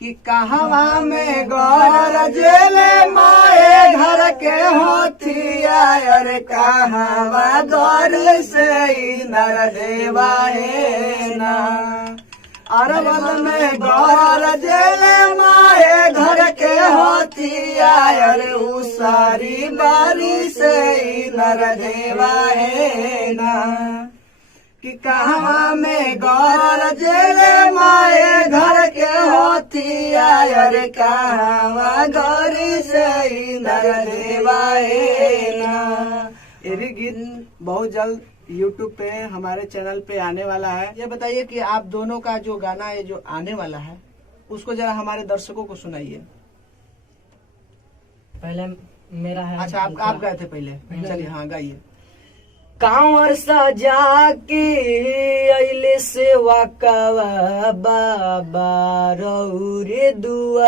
कि कहवा में गरजेले माए घर के होथिया अरे कहवा दर से नर देवा है ना अरवल में गरजेले माए घर के होथिया अरे उसारी बारी से नर देवा है ना कि कहवा में गरजेले माए घर के होथिया अरे कहवा गौरी से नर देवाए ना। ये भी गीत बहुत जल्द YouTube पे हमारे चैनल पे आने वाला है। ये बताइए कि आप दोनों का जो गाना है जो आने वाला है उसको जरा हमारे दर्शकों को सुनाइए। पहले मेरा है। अच्छा आप गाए थे पहले, चलिए हाँ गाइए। कांवर सजा के अइले सेवा कवा बाबा रौरे दुआर।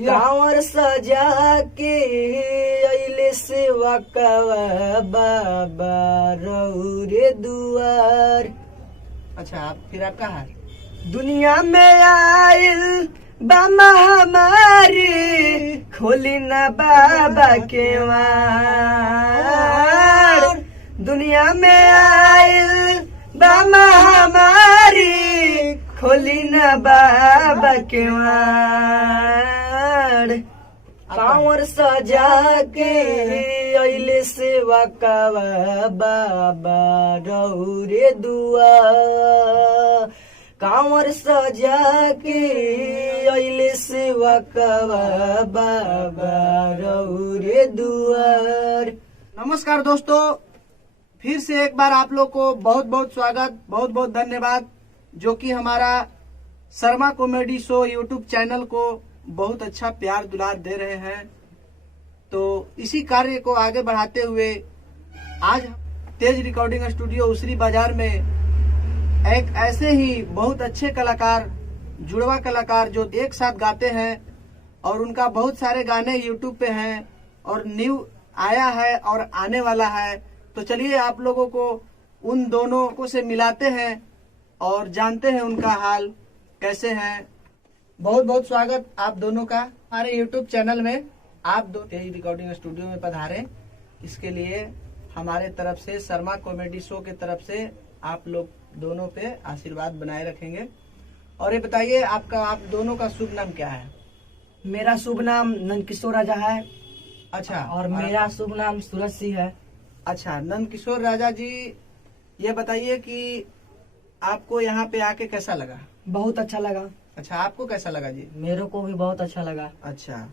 कांवर सजा के अइले सेवा कवा बाबा रौरे दुआर। अच्छा फिर आपका हाल। दुनिया में आइल बामा हमारी खोली न बाबा के वार। दुनिया में आइल बामा हमारी खोली न बाबा के वार। कांवर सजा के अइले सेवा कवा बाबा रौरे दुआ। कांवर सजा के अइले सेवा कवा बाबा रौरे दुआर। नमस्कार दोस्तों, फिर से एक बार आप लोग को बहुत बहुत स्वागत, बहुत बहुत धन्यवाद जो कि हमारा Sharma comedy show YouTube channel को बहुत अच्छा प्यार दुलार दे रहे हैं। तो इसी कार्य को आगे बढ़ाते हुए आज तेज रिकॉर्डिंग स्टूडियो उसरी बाजार में एक ऐसे ही बहुत अच्छे कलाकार, जुड़वा कलाकार जो एक साथ गाते हैं और उनका बहुत सारे गाने यूट्यूब पे हैं और न्यू आया है और आने वाला है। तो चलिए आप लोगों को उन दोनों को से मिलाते हैं और जानते हैं उनका हाल कैसे हैं। बहुत बहुत स्वागत आप दोनों का हमारे यूट्यूब चैनल में। आप दो तेज रिकॉर्डिंग स्टूडियो में पधारे, इसके लिए हमारे तरफ से शर्मा कॉमेडी शो के तरफ से आप लोग दोनों पे आशीर्वाद बनाए रखेंगे। और ये बताइए आप दोनों का शुभ नाम क्या है? मेरा शुभ नाम नंदकिशोर राजा है। अच्छा, और मेरा शुभ नाम सूरज सिंह है। अच्छा नंदकिशोर राजा जी, ये बताइए कि आपको यहाँ पे आके कैसा लगा? बहुत अच्छा लगा। अच्छा आपको कैसा लगा जी? मेरे को भी बहुत अच्छा लगा। अच्छा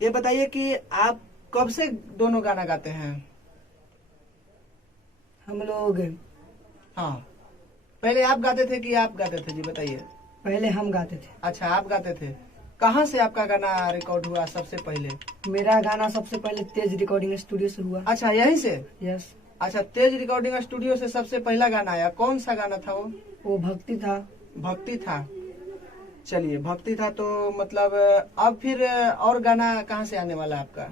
ये बताइए कि आप कब से दोनों गाना गाते हैं? हम लोग हाँ, पहले आप गाते थे कि आप गाते थे जी बताइए। पहले हम गाते थे। अच्छा आप गाते थे। कहाँ से आपका गाना रिकॉर्ड हुआ सबसे पहले? मेरा गाना सबसे पहले तेज रिकॉर्डिंग स्टूडियो से हुआ। अच्छा यहीं से? यस। अच्छा तेज रिकॉर्डिंग स्टूडियो से सबसे पहला गाना आया, कौन सा गाना था वो? वो भक्ति था। भक्ति था। चलिए भक्ति था तो मतलब अब फिर और गाना कहाँ से आने वाला है आपका?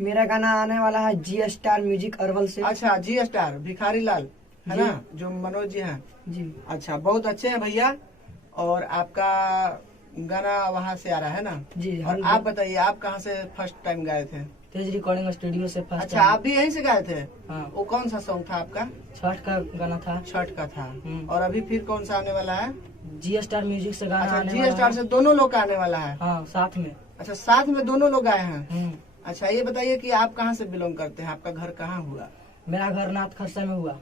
मेरा गाना आने वाला है जी स्टार म्यूजिक अरवल से। अच्छा जी स्टार भिखारी लाल है जी। ना, जो मनोज जी हैं जी। अच्छा बहुत अच्छे हैं भैया। और आपका गाना वहाँ से आ रहा है ना जी। और आप बताइए आप कहाँ से फर्स्ट टाइम गाए थे? तेज रिकॉर्डिंग स्टूडियो से फर्स्ट। अच्छा आप भी यहीं से गाए थे? हाँ। वो कौन सा सॉन्ग था आपका? छठ का गाना था। छठ का था। और अभी फिर कौन सा आने वाला है? जी स्टार म्यूजिक से गाना अच्छा आने जी वाला स्टार है। से दोनों लोग का आने वाला है? हाँ साथ में। अच्छा साथ में दोनों लोग आए हैं। अच्छा ये बताइए कि आप कहाँ से बिलोंग करते हैं, आपका घर कहाँ हुआ? मेरा घर नाथ खरसा में हुआ।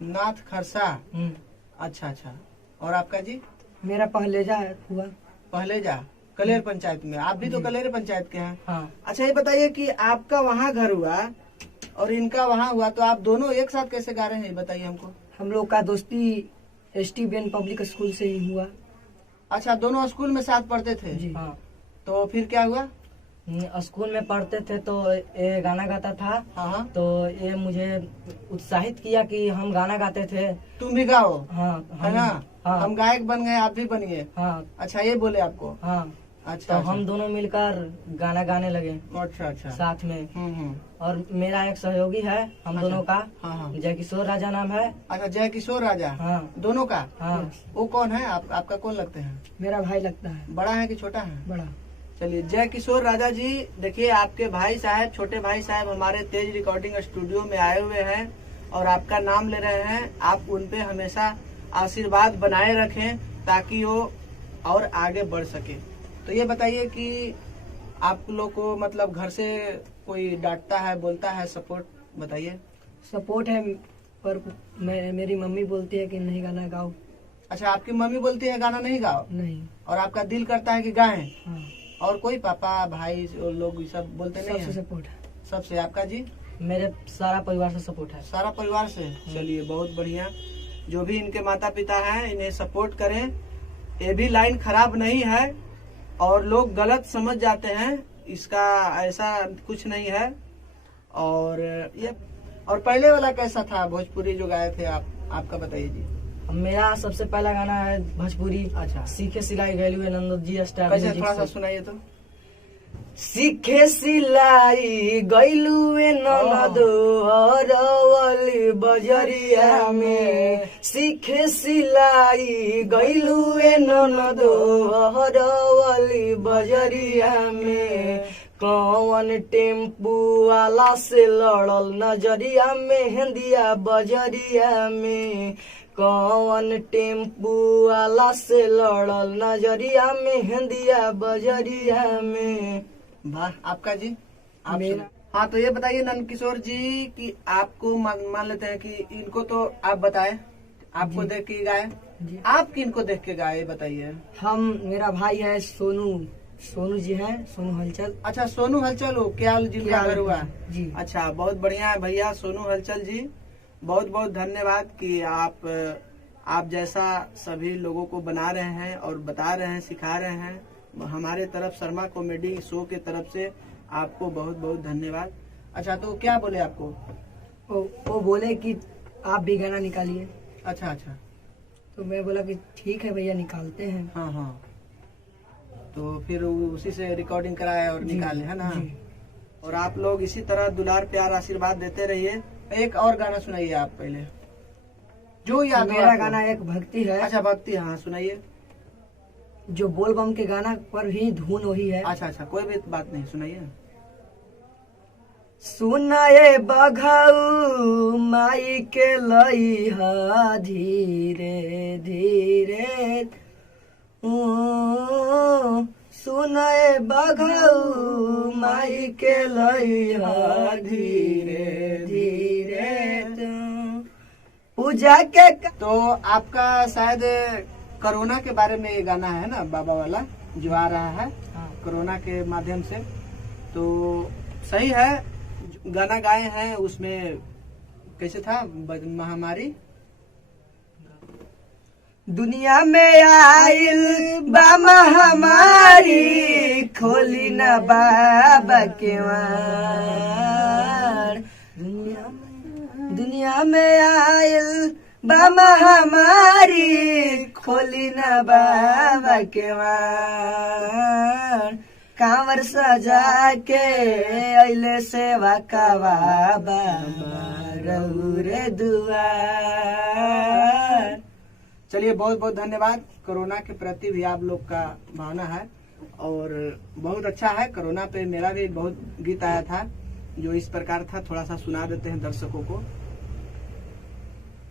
नाथ खरसा। अच्छा अच्छा। और आपका जी? मेरा पहलेजा हुआ। पहलेजा कलेर पंचायत में। आप भी तो कलेर पंचायत के हैं। हाँ। अच्छा ये बताइए कि आपका वहाँ घर हुआ और इनका वहाँ हुआ, तो आप दोनों एक साथ कैसे गा रहे हैं ये बताइए हमको। हम लोग का दोस्ती ST बेन पब्लिक स्कूल से ही हुआ। अच्छा दोनों स्कूल में साथ पढ़ते थे? जी हाँ। तो फिर क्या हुआ? स्कूल में पढ़ते थे तो ये गाना गाता था। हाँ। तो ये मुझे उत्साहित किया कि हम गाना गाते थे। तुम भी गाओ। हाँ है ना? हाँ। हम गायक बन गए, आप भी बनिए। हाँ। अच्छा ये बोले आपको? हाँ। अच्छा तो हम दोनों मिलकर गाना गाने लगे अच्छा अच्छा। साथ में। हम्म। और मेरा एक सहयोगी है हम अच्छा। दोनों का, हाँ हाँ। जय किशोर राजा नाम है। अच्छा, जय किशोर राजा। हाँ दोनों का? हाँ। वो कौन है? आपका कौन लगते हैं? मेरा भाई लगता है। बड़ा है कि छोटा है? बड़ा। चलिए, जय किशोर राजा जी, देखिए आपके भाई साहब, छोटे भाई साहब हमारे तेज रिकॉर्डिंग स्टूडियो में आए हुए हैं और आपका नाम ले रहे हैं। आप उन पे हमेशा आशीर्वाद बनाए रखें ताकि वो और आगे बढ़ सके। तो ये बताइए कि आप लोग को मतलब घर से कोई डांटता है, बोलता है, सपोर्ट बताइए। सपोर्ट है, पर मेरी मम्मी बोलती है कि नहीं गाना गाओ। अच्छा, आपकी मम्मी बोलती है गाना नहीं गाओ? नहीं। और आपका दिल करता है कि गाएं? हाँ। और कोई पापा भाई लोग ये सब बोलते नहीं सबसे है? सपोर्ट है। सबसे? आपका जी? मेरे सारा परिवार से सपोर्ट है। सारा परिवार से? चलिए, बहुत बढ़िया। जो भी इनके माता पिता हैं इन्हें सपोर्ट करें। ये भी लाइन खराब नहीं है और लोग गलत समझ जाते हैं, इसका ऐसा कुछ नहीं है। और ये और पहले वाला कैसा था भोजपुरी जो गाए थे आप? आपका बताइए जी। मेरा सबसे पहला गाना है भोजपुरी। अच्छा। सीखे सिलाई गैलू नंद जी स्टार कैसे? म्यूजिक थोड़ा सा से। सुनाइए तो। सीखे सिलाई गैलुए ननदो हरवली बजरिया में। सीखे सिलाई गैलुए ननदो हरवली बजरिया में। कौन टेम्पू वाला से लड़ल नजरिया में हिंदिया बजरिया में। कौन टेम्पू वाला से लड़ल नजरिया में हिंदिया बजरिया में। वाह। आपका जी? आप मेरा- हाँ, तो ये बताइए नंद किशोर जी कि आपको मान लेते हैं कि इनको तो आप बताए, आपको जी। देख के गाए, जी। आप किनको देख के गाए बताइए। हम, मेरा भाई है सोनू जी हैं, सोनू हलचल। अच्छा, सोनू हलचल हो क्या जिनका घर हुआ? जी। अच्छा, बहुत बढ़िया है भैया सोनू हलचल जी, बहुत बहुत धन्यवाद कि आप जैसा सभी लोगों को बना रहे हैं और बता रहे हैं, सिखा रहे हैं। हमारे तरफ शर्मा कॉमेडी शो के तरफ से आपको बहुत बहुत धन्यवाद। अच्छा, तो क्या बोले आपको? वो बोले कि आप भी गाना निकालिए। अच्छा अच्छा। तो मैं बोला कि ठीक है भैया, निकालते हैं। हाँ हाँ। तो फिर उसी से रिकॉर्डिंग कराए और जी, निकाले, है ना? जी। और आप लोग इसी तरह दुलार प्यार आशीर्वाद देते रहिए। एक और गाना सुनाइए आप पहले, जो याद हो मेरा आपको। गाना एक भक्ति है। अच्छा, भक्ति, हाँ सुनाइए। जो बोलबम के गाना पर भी धुन वही है। अच्छा अच्छा, कोई भी बात नहीं, सुनाइए। सुनाए बघाऊ माई के लइहा धीरे धीरे। सुनाए बघाऊ माई के लइहा धीरे धीरे। पूजा के तो आपका शायद कोरोना के बारे में ये गाना है ना, बाबा वाला जो आ रहा है कोरोना के माध्यम से, तो सही है। गाना गाए हैं उसमें कैसे था महामारी? दुनिया में आइल बा महामारी, खोली न बाबा के वार। दुनिया में आइल बा महामारी, खोली न बाबा के वार। कांवर सजा के अइले सेवा का बाबा रे दुआर। चलिए, बहुत बहुत धन्यवाद। कोरोना के प्रति भी आप लोग का भावना है और बहुत अच्छा है। कोरोना पे मेरा भी बहुत गीत आया था जो इस प्रकार था, थोड़ा सा सुना देते हैं दर्शकों को।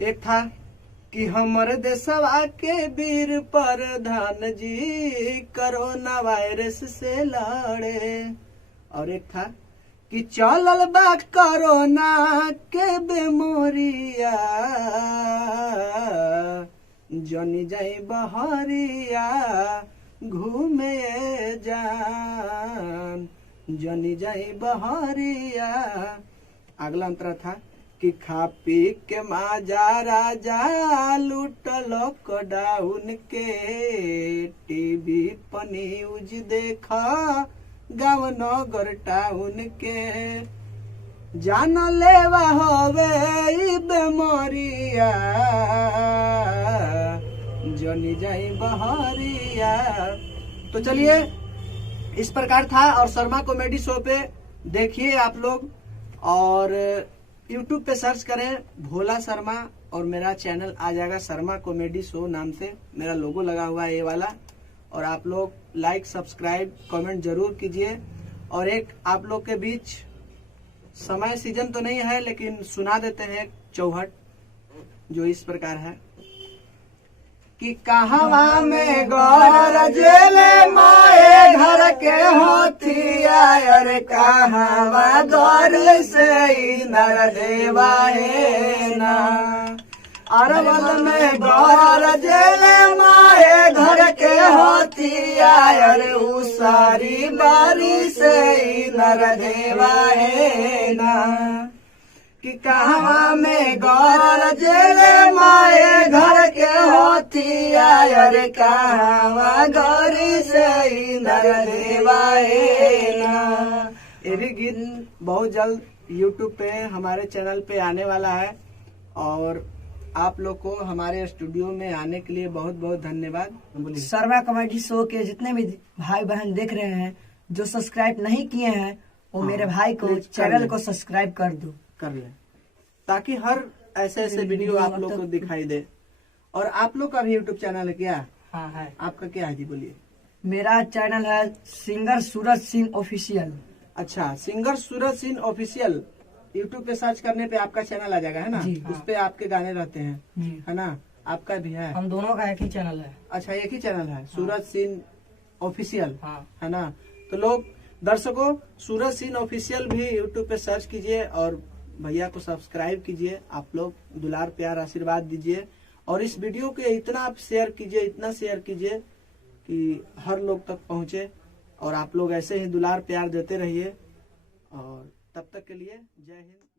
एक था कि हमर देशवा के वीर प्रधान जी कोरोना वायरस से लड़े। और एक था कि चलल बा कोरोना के बेमोरिया, जनी जाई बहरिया घूमे जान, जनी जाई बहरिया। अगला अंतर था कि खा पी के माजा राजा लूट लॉकडाउन के, टीवी पर न्यूज देखा गाँव नगर टाउन के, जान लेवा होवे ई बेमोरिया, जनी जाई बहरिया। तो चलिए, इस प्रकार था। और शर्मा कॉमेडी शो पे देखिए आप लोग, और यूट्यूब पे सर्च करें भोला शर्मा और मेरा चैनल आ जाएगा, शर्मा कॉमेडी शो नाम से मेरा लोगो लगा हुआ है ये वाला। और आप लोग लाइक सब्सक्राइब कमेंट जरूर कीजिए। और एक आप लोग के बीच समय सीजन तो नहीं है, लेकिन सुना देते हैं एक चौहट जो इस प्रकार है कि कहवा में गरजेले माए घर के होतिया, अरे कहवा दर से नर देवा है ना। अरवल में गरजेले माए घर के होतिया, अरे उसारी बारी से नर देवा है ना। कि कहवा में गरजेले माए घर के होतिया, अरे कहवा गौरी से नर देवा है ना। ये भी गीत बहुत जल्द यूट्यूब पे हमारे चैनल पे आने वाला है। और आप लोग को हमारे स्टूडियो में आने के लिए बहुत बहुत धन्यवाद। शर्मा कॉमेडी शो के जितने भी भाई बहन देख रहे हैं, जो सब्सक्राइब नहीं किए हैं, वो मेरे भाई को चैनल को सब्सक्राइब कर दो, कर ले, ताकि हर ऐसे ऐसे वीडियो आप लोग को दिखाई दे। और आप लोग का भी यूट्यूब चैनल है क्या? हाँ है। आपका क्या है जी, बोलिए। मेरा चैनल है सिंगर सूरज सिंह ऑफिशियल। अच्छा, singer Suraj Singh official YouTube पे सर्च करने पे आपका चैनल आ जाएगा, है ना? जी, उस पे आपके गाने रहते हैं, जी। है ना? आपका भी है? हम दोनों का एक ही चैनल है। अच्छा, एक ही चैनल है, सूरज सिंह ऑफिशियल, हाँ। है ना? तो लोग दर्शकों सूरज सिंह ऑफिशियल भी यूट्यूब पे सर्च कीजिए और भैया को सब्सक्राइब कीजिए। आप लोग दुलार प्यार आशीर्वाद दीजिए और इस वीडियो के इतना आप शेयर कीजिए, इतना शेयर कीजिए कि हर लोग तक पहुंचे। और आप लोग ऐसे ही दुलार प्यार देते रहिए। और तब तक के लिए जय हिंद।